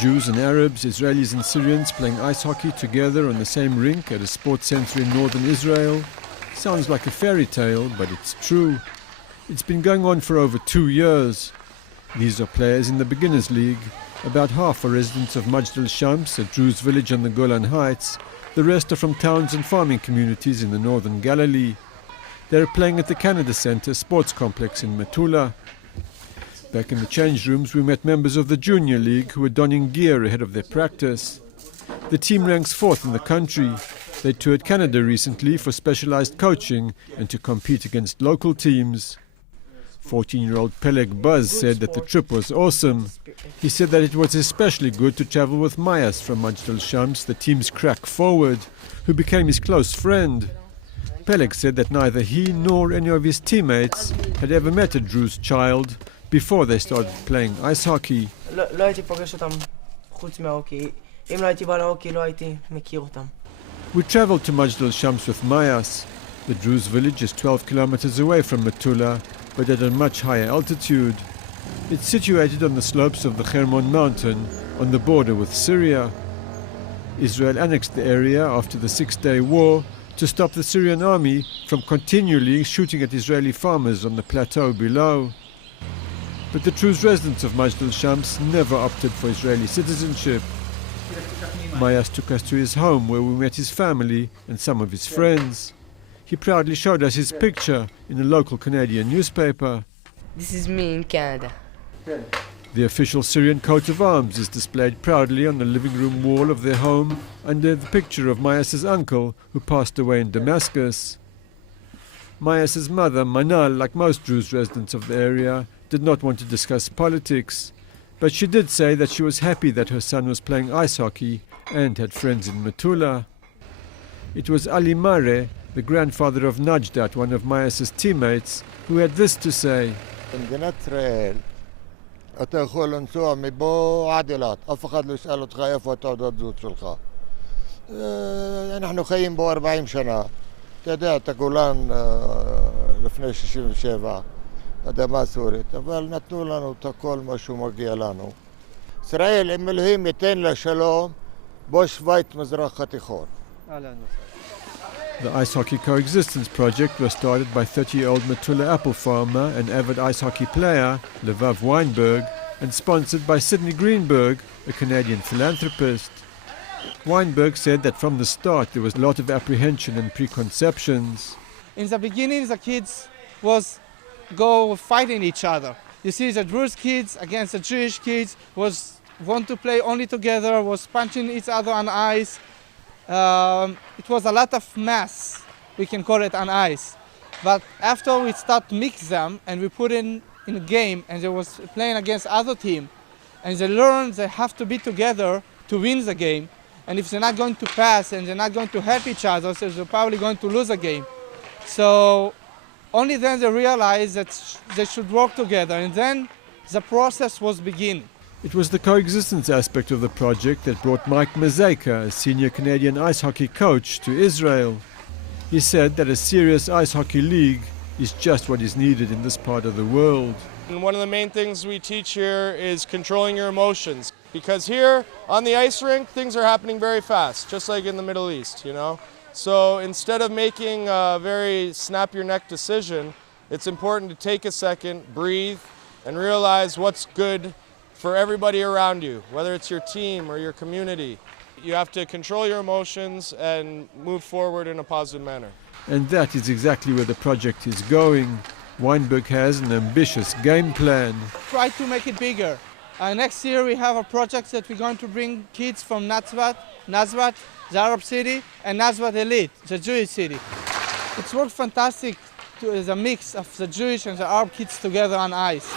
Jews and Arabs, Israelis and Syrians playing ice hockey together on the same rink at a sports center in northern Israel. Sounds like a fairy tale, but it's true. It's been going on for over 2 years. These are players in the Beginners League. About half are residents of Majd al-Shams, a Druze village on the Golan Heights. The rest are from towns and farming communities in the northern Galilee. They're playing at the Canada Centre sports complex in Metula. Back in the change rooms, we met members of the Junior League who were donning gear ahead of their practice. The team ranks 4th in the country. They toured Canada recently for specialized coaching and to compete against local teams. 14-year-old Peleg Buzz said that the trip was awesome. He said that it was especially good to travel with Mayas from Majd al-Shams, the team's crack forward, who became his close friend. Peleg said that neither he nor any of his teammates had ever met a Druze child before they started playing ice hockey. We traveled to Majd al-Shams with Mayas. The Druze village is 12 kilometers away from Metula, but at a much higher altitude. It's situated on the slopes of the Hermon mountain on the border with Syria. Israel annexed the area after the Six-Day War to stop the Syrian army from continually shooting at Israeli farmers on the plateau below. But the Druze residents of Majd al-Shams never opted for Israeli citizenship. Mayas took us to his home where we met his family and some of his friends. He proudly showed us his picture in a local Canadian newspaper. This is me in Canada. The official Syrian coat of arms is displayed proudly on the living room wall of their home under the picture of Mayas' uncle who passed away in Damascus. Mayas' mother, Manal, like most Druze residents of the area, did not want to discuss politics, but she did say that she was happy that her son was playing ice hockey and had friends in Metula. It was Ali Mare, the grandfather of Najdat, one of Mayas' teammates, who had this to say. במדינת ישראל אתה יכול לנסוע מפה עד אילת, אף אחד לא ישאל אותך איפה התעודת זהות שלך. אנחנו חיים בו 40 שנה. אתה יודע, את הגולן לפני 67, אדמה סורית, אבל נתנו לנו את כל מה שהוא מגיע לנו. ישראל, אם אלוהים ייתן לה שלום, בו שווית מזרח התיכון. The Ice Hockey Coexistence Project was started by 30-year-old Metula apple farmer and avid ice hockey player, Levav Weinberg, and sponsored by Sidney Greenberg, a Canadian philanthropist. Weinberg said that from the start there was a lot of apprehension and preconceptions. In the beginning, the kids was go fighting each other. You see, the Druze kids against the Jewish kids was want to play only together, was punching each other on ice. It was a lot of mess, we can call it on ice. But after we start to mix them and we put in a game and they was playing against other team and they learn they have to be together to win the game. And if they're not going to pass and they're not going to help each other, so they're probably going to lose a game. So only then they realized that they should work together, and then the process was beginning. It was the coexistence aspect of the project that brought Mike Mazeka, a senior Canadian ice hockey coach, to Israel. He said that a serious ice hockey league is just what is needed in this part of the world. And one of the main things we teach here is controlling your emotions. Because here on the ice rink, things are happening very fast, just like in the Middle East, you know? So instead of making a very snap-your-neck decision, it's important to take a second, breathe, and realize what's good for everybody around you, whether it's your team or your community. You have to control your emotions and move forward in a positive manner. And that is exactly where the project is going. Weinberg has an ambitious game plan. Try to make it bigger. Next year we have a project that we're going to bring kids from Nazvat, the Arab city, and Nazvat Elite, the Jewish city. It's worked fantastic as a mix of the Jewish and the Arab kids together on ice.